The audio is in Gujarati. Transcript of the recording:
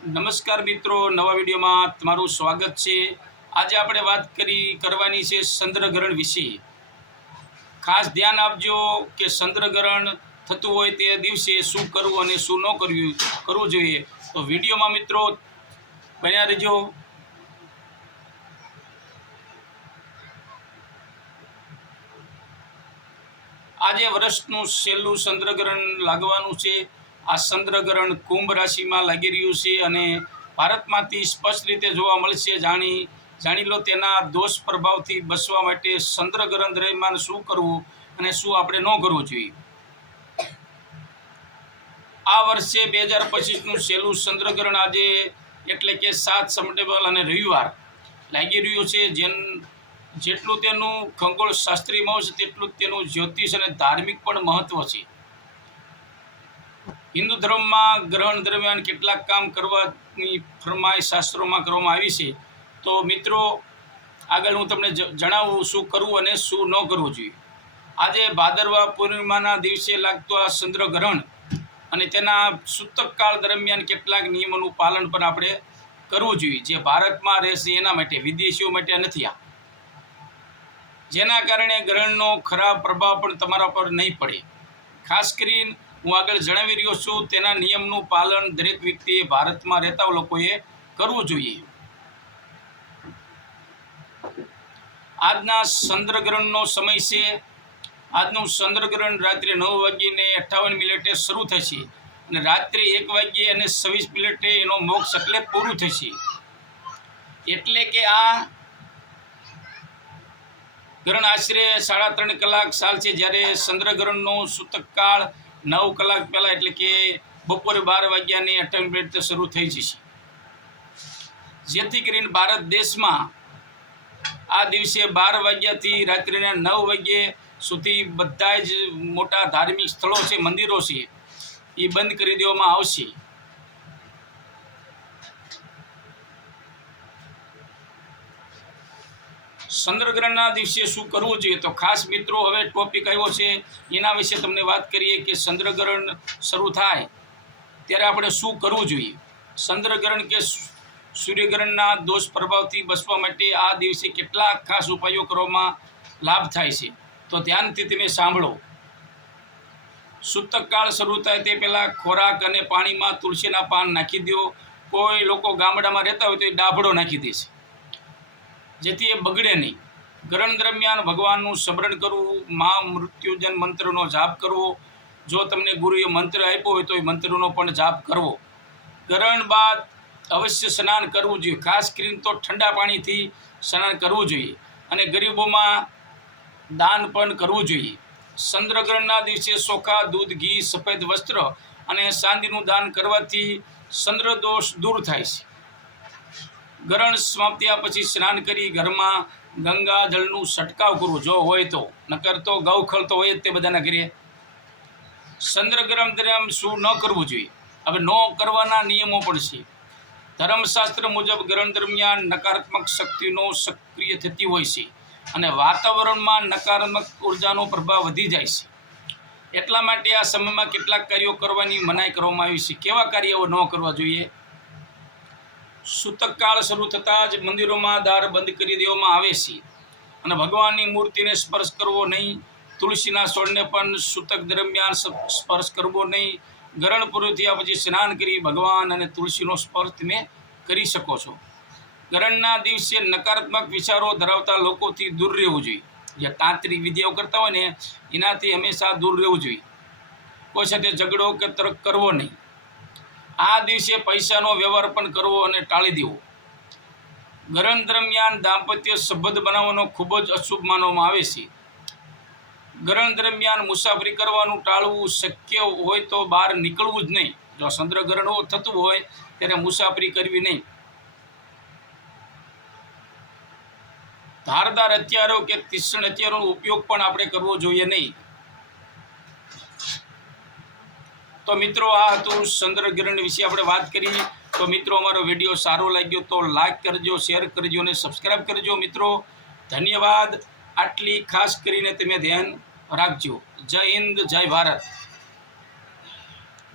નમસ્કાર મિત્રો, નવા વિડીયોમાં તમારું સ્વાગત છે। આજે આપણે વાત કરવાની છે ચંદ્રગ્રહણ વિશે। ખાસ ધ્યાન આપજો કે ચંદ્રગ્રહણ થતું હોય તે દિવસે શું કરવું અને શું ન કરવું જોઈએ। તો વિડીયોમાં મિત્રો બન્યા રહેજો। આજે વર્ષનું છેલ્લું ચંદ્રગ્રહણ લાગવાનું છે। આ ચંદ્રગ્રહણ કુંભ રાશિમાં લાગી રહ્યું છે અને ભારતમાંથી સ્પષ્ટ રીતે જોવા મળશે। જાણી લો તેના દોષ પ્રભાવથી બચવા માટે ચંદ્રગ્રહણ દરમિયાન શું કરવું અને શું આપણે ન કરવું જોઈએ। આ વર્ષે 2025નું છેલ્લું ચંદ્રગ્રહણ આજે એટલે કે 7 સપ્ટેમ્બર અને રવિવાર લાગી રહ્યું છે। જેટલું તેનું ખગોળશાસ્ત્રીય મહત્વ છે તેટલું તેનું જ્યોતિષ અને ધાર્મિક પણ મહત્વ છે। હિન્દુ ધર્મમાં ગ્રહણ દરમિયાન કેટલાક કામ કરવાની ફરમાઈશ શાસ્ત્રોમાં કરવામાં આવી છે। તો મિત્રો આગળ હું તમને જણાવું શું કરવું અને શું ન કરવું જોઈએ। આજે ભાદરવા પૂર્ણિમાના દિવસે લાગતો આ ચંદ્રગ્રહણ અને તેના સૂતકકાળ દરમિયાન કેટલાક નિયમોનું પાલન પણ આપણે કરવું જોઈએ, જે ભારતમાં રહેશે એના માટે, વિદેશીઓ માટે નથી। આ જેના કારણે ગ્રહણનો ખરાબ પ્રભાવ પણ તમારા પર નહીં પડે। ખાસ કરીને હું આગળ જણાવી રહ્યો છું તેના નિયમનું પાલન દરેક વ્યક્તિએ ભારતમાં રહેતા લોકોએ કરવું જોઈએ। આજના ચંદ્રગ્રહણનો સમય છે। આજનું ચંદ્રગ્રહણ રાત્રે 9:58 શરૂ થશે અને રાત્રે 1:26 એનો મોક્ષ એટલે પૂરું થશે। એટલે કે આ ગ્રહણ આશરે 3.5 કલાક ચાલશે, જ્યારે ચંદ્રગ્રહણનો સૂતકકાળ 9 કલાક પહેલાં એટલે કે બપોરે 12:58 શરૂ થઈ જશે। જેથી કરીને ભારત દેશમાં આ દિવસે 12 વાગ્યાથી રાત્રિના 9 વાગ્યા સુધી બધા જ મોટા ધાર્મિક સ્થળો છે, મંદિરો છે, એ બંધ કરી દેવામાં આવશે। ચંદ્રગ્રહણના દિવસે શું કરવું જોઈએ, તો ખાસ મિત્રો હવે ટોપિક આવ્યો છે એના વિશે તમને વાત કરીએ કે ચંદ્રગ્રહણ શરૂ થાય ત્યારે આપણે શું કરવું જોઈએ। ચંદ્રગ્રહણ કે સૂર્યગ્રહણના દોષ પ્રભાવથી બચવા માટે આ દિવસે કેટલાક ખાસ ઉપાયો કરવામાં લાભ થાય છે, તો ધ્યાનથી તમે સાંભળો। સૂતકકાળ શરૂ થાય તે પહેલાં ખોરાક અને પાણીમાં તુલસીના પાન નાખી દો। કોઈ લોકો ગામડામાં રહેતા હોય તો એ ડાભડો નાખી દેશે, જેથી એ બગડે નહીં। ગ્રહણ દરમિયાન ભગવાનનું સ્મરણ કરવું, મહામૃત્યુંજય મંત્રનો જાપ કરવો। જો તમને ગુરુએ મંત્ર આપ્યો હોય તો એ મંત્રનો પણ જાપ કરવો। ગ્રહણ બાદ અવશ્ય સ્નાન કરવું જોઈએ, ખાસ કરીને તો ઠંડા પાણીથી સ્નાન કરવું જોઈએ અને ગરીબોમાં દાન પણ કરવું જોઈએ। ચંદ્રગ્રહણના દિવસે ચોખા, દૂધ, ઘી, સફેદ વસ્ત્ર અને ચાંદીનું દાન કરવાથી ચંદ્રદોષ દૂર થાય છે। ગ્રહણ સમાપ્ત્યા પછી સ્નાન કરી ઘરમાં ગંગા જળનું છંટકાવ કરવો, જો હોય તો, નકર તો ગૌખલ તો હોય જ તે બધાના ઘરે। ચંદ્રગ્રહણ દરમિયાન શું ન કરવું જોઈએ, હવે ન કરવાના નિયમો પણ છે। ધર્મશાસ્ત્ર મુજબ ગ્રહણ દરમિયાન નકારાત્મક શક્તિનો સક્રિય થતી હોય છે અને વાતાવરણમાં નકારાત્મક ઉર્જાનો પ્રભાવ વધી જાય છે। એટલા માટે આ સમયમાં કેટલાક કાર્યો કરવાની મનાઈ કરવામાં આવી છે। કેવા કાર્યો ન કરવા જોઈએ? સૂતકકાળ શરૂ થતાં જ મંદિરોમાં દાર બંધ કરી દેવામાં આવે છે અને ભગવાનની મૂર્તિને સ્પર્શ કરવો નહીં। તુલસીના છોડને પણ સૂતક દરમિયાન સ્પર્શ કરવો નહીં। ગ્રહણ પૂરું થયા પછી સ્નાન કરી ભગવાન અને તુલસીનો સ્પર્શ તમે કરી શકો છો। ગ્રહણના દિવસે નકારાત્મક વિચારો ધરાવતા લોકોથી દૂર રહેવું જોઈએ। જે તાંત્રિક વિધિઓ કરતા હોય ને એનાથી હંમેશા દૂર રહેવું જોઈએ। કોઈ સાથે ઝઘડો કે તર્ક કરવો નહીં। આ દિવસે પૈસાનો વ્યવહાર પણ કરવો અને ટાળી દેવો। ગ્રહણ દરમિયાન દાંપત્ય સંબંધ બનાવવાનો ખૂબ જ અશુભ માનવામાં આવે છે। ગ્રહણ દરમિયાન મુસાફરી કરવાનું ટાળવું, શક્ય હોય તો બહાર નીકળવું જ નહીં। જો ચંદ્રગ્રહણ થતું હોય ત્યારે મુસાફરી કરવી નહીં। ધારદાર હથિયારો કે તીક્ષ્ણ હથિયારોનો ઉપયોગ પણ આપણે કરવો જોઈએ નહીં। તો મિત્રો આ હતું ચંદ્રગ્રહણ વિશે આપણે વાત કરી। તો મિત્રો અમારો વિડીયો સારો લાગ્યો તો લાઈક કરજો, શેર કરજો અને સબસ્ક્રાઈબ કરજો। મિત્રો ધન્યવાદ। આટલી ખાસ કરીને તમે ધ્યાન રાખજો। જય હિન્દ, જય ભારત।